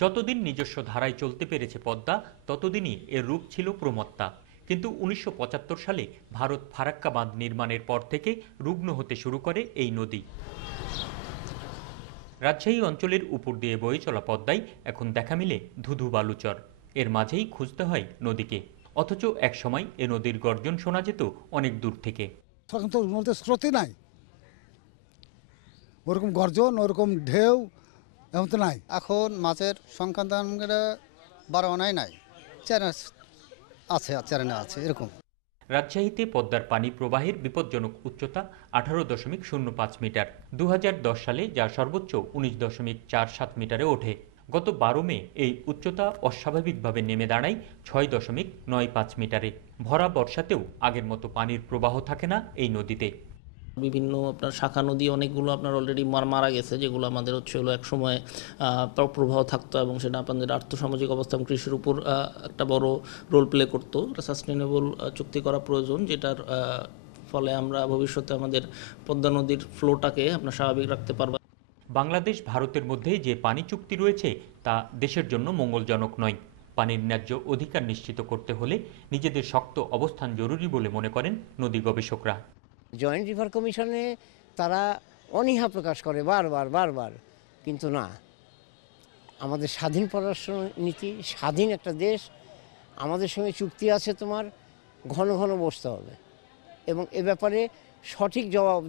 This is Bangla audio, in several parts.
যতদিন নিজস্ব ধারায় চলতে পেরেছে পদ্মা, ততদিনই এর রূপ ছিল প্রমত্তা। কিন্তু ১৯৭৫ সালে ভারত ফারাক্কা বাঁধ নির্মাণের পর থেকে রুগ্ন হতে শুরু করে এই নদী। রাজশাহী অঞ্চলের উপর দিয়ে বয়ে চলা পদ্মায় এখন দেখা মিলে ধুধু বালুচর। এর মাঝেই খুঁজতে হয় নদীকে, অথচ একসময় এ নদীর গর্জন শোনা যেত অনেক দূর থেকে। তখন তো নদীর স্রোতই নাই, ওরকম গর্জন, ওরকম ঢেউ এমন তো নাই। এখন মাছের সংখ্যা বাড়ানোই নাই, চ্যানেল চ্যানেল আছে এরকম। রাজশাহীতে পদ্মার পানি প্রবাহের বিপজ্জনক উচ্চতা 18.05 মিটার। 2010 সালে যা সর্বোচ্চ 19.47 মিটারে ওঠে। গত 12 মে এই উচ্চতা অস্বাভাবিকভাবে নেমে দাঁড়ায় 6.95 মিটারে। ভরা বর্ষাতেও আগের মতো পানির প্রবাহ থাকে না এই নদীতে। বিভিন্ন আপনার শাখা নদী অনেকগুলো আপনার অলরেডি মারা গেছে, যেগুলো আমাদের হলো এক সময় প্রবাহ থাকতো এবং সেটা আপনাদের আর্থসামাজিক অবস্থা এবং কৃষির উপর একটা বড় রোল প্লে করতো। সাস্টেনেবল চুক্তি করা প্রয়োজন, যেটার ফলে আমরা ভবিষ্যতে আমাদের পদ্মা নদীর ফ্লোটাকে আপনার স্বাভাবিক রাখতে পারবো। বাংলাদেশ ভারতের মধ্যে যে পানি চুক্তি রয়েছে তা দেশের জন্য মঙ্গলজনক নয়। পানির ন্যায্য অধিকার নিশ্চিত করতে হলে নিজেদের শক্ত অবস্থান জরুরি বলে মনে করেন নদী গবেষকরা। জয়েন্ট রিভার কমিশনে তারা অনীহা প্রকাশ করে বারবার, কিন্তু না, আমাদের স্বাধীন পররাষ্ট্র নীতি, স্বাধীন একটা দেশ, আমাদের সঙ্গে চুক্তি আছে, তোমার ঘন ঘন বসতে হবে এবং এ ব্যাপারে সঠিক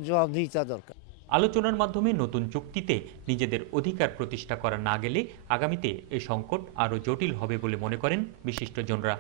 জবাবদিহিতা দরকার। আলোচনার মাধ্যমে নতুন চুক্তিতে নিজেদের অধিকার প্রতিষ্ঠা করা না গেলে আগামীতে এই সংকট আরও জটিল হবে বলে মনে করেন বিশিষ্টজনরা।